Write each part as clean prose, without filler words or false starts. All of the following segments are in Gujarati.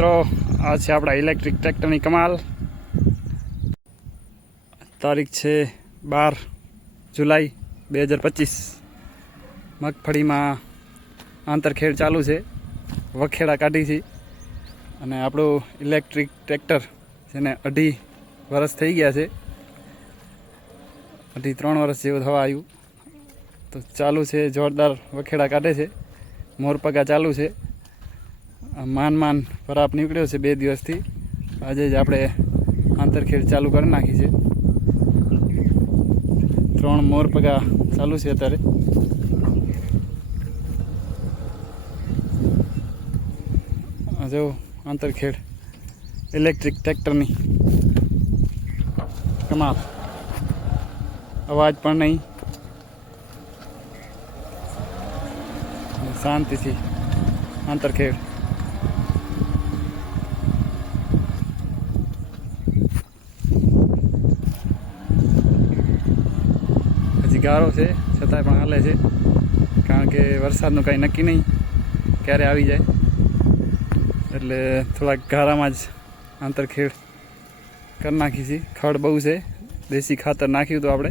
મિત્રો આ છે આપણા ઇલેક્ટ્રિક ટ્રેક્ટરની કમાલ. તારીખ છે 12 જુલાઈ 2025. મગફળીમાં આંતરખેડ ચાલુ છે, વખેડા કાઢી છે. અને આપણું ઇલેક્ટ્રિક ટ્રેક્ટર જેને 2.5 વર્ષ થઈ ગયા છે, 2.5-3 વર્ષ જેવું થવા આવ્યું, તો ચાલુ છે. જોરદાર વખેડા કાઢે છે, મોરપગા ચાલુ છે. માન પરાપ નીકળ્યો છે 2 દિવસથી. આજે જ આપણે આંતરખેડ ચાલુ કરી નાખી છે. 3 મોરપગા ચાલુ છે અત્યારે. જો આંતરખેડ ઇલેક્ટ્રિક ટ્રેક્ટરની કમાલ. અવાજ પણ નહીં, શાંતિથી આંતરખેડ. હજી ગારો છે છતાંય પણ હાલે છે, કારણ કે વરસાદનું કાંઈ નક્કી નહીં ક્યારે આવી જાય, એટલે થોડાક ગારામાં જ આંતરખેડ કરી નાખી છે. ખડ બહુ છે, દેશી ખાતર નાખ્યું હતું આપણે.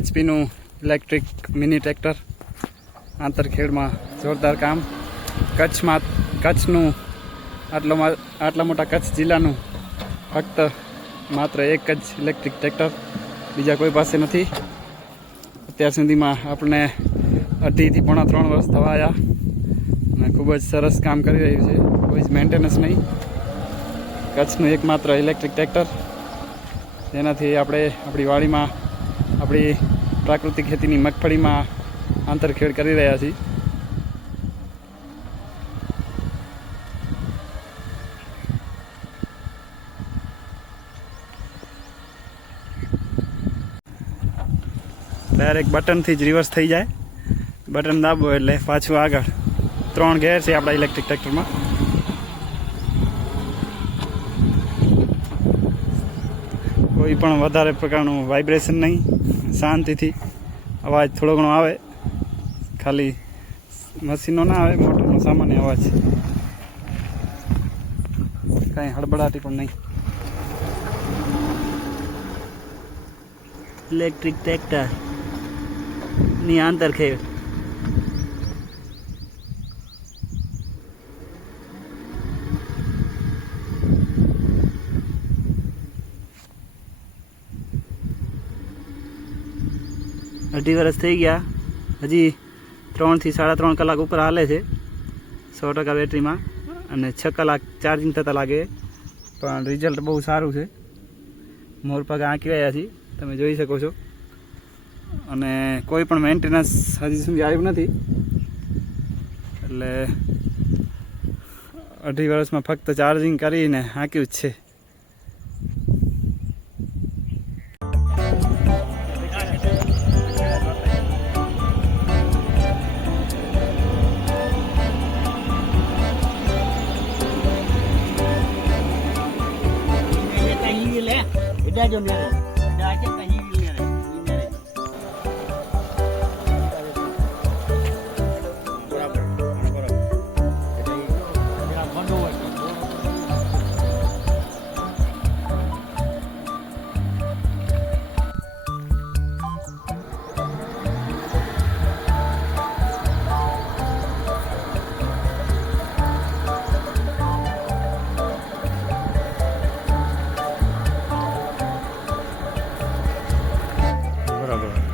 HP નું ઇલેક્ટ્રિક મિની ટ્રેક્ટર. આંતરખેડમાં જોરદાર કામ. કચ્છનું આટલા મોટા કચ્છ જિલ્લાનું ફક્ત માત્ર એક જ ઇલેક્ટ્રિક ટ્રેક્ટર, બીજા કોઈ પાસે નથી. અત્યાર સુધીમાં આપણે 2.5 થી 3 વર્ષ થવા આવ્યા અને ખૂબ જ સરસ કામ કરી રહ્યું છે. કોઈ જ મેન્ટેનન્સ નહીં. કચ્છનું એકમાત્ર ઇલેક્ટ્રિક ટ્રેક્ટર, જેનાથી આપણે આપણી વાડીમાં, આપણી પ્રાકૃતિક ખેતીની મગફળીમાં આંતરખેડ કરી રહ્યા છીએ. ડાયરેક્ટ બટનથી જ રિવર્સ થઈ જાય. બટન દાબો એટલે પાછું આગળ. 3 ગેર છે આપણા ઇલેક્ટ્રિક ટ્રેક્ટરમાં. કોઈ પણ વધારે પ્રકારનું વાઇબ્રેશન નહીં, શાંતિથી. અવાજ થોડો ઘણો આવે, ખાલી મશીનનો ના આવે, મોટરનો સામાન્ય અવાજ. કાંઈ હડબડાટી પણ નહીં. ઇલેક્ટ્રિક ટ્રેક્ટર ની આંતરખેડ. અઢી વર્ષ થઈ ગયા, હજી 3 થી 3.5 કલાક ઉપર હાલે છે 100% બેટરીમાં, અને 6 કલાક ચાર્જિંગ થતાં લાગે. પણ રિઝલ્ટ બહુ સારું છે. મોરપગા આંકી રહ્યા છીએ, તમે જોઈ શકો છો. અને કોઈ પણ મેન્ટેનન્સ હજી સુધી આવ્યું નથી, એટલે 2.5 વર્ષમાં ફક્ત ચાર્જિંગ કરીને હાંક્યું જ છે. બરાબર.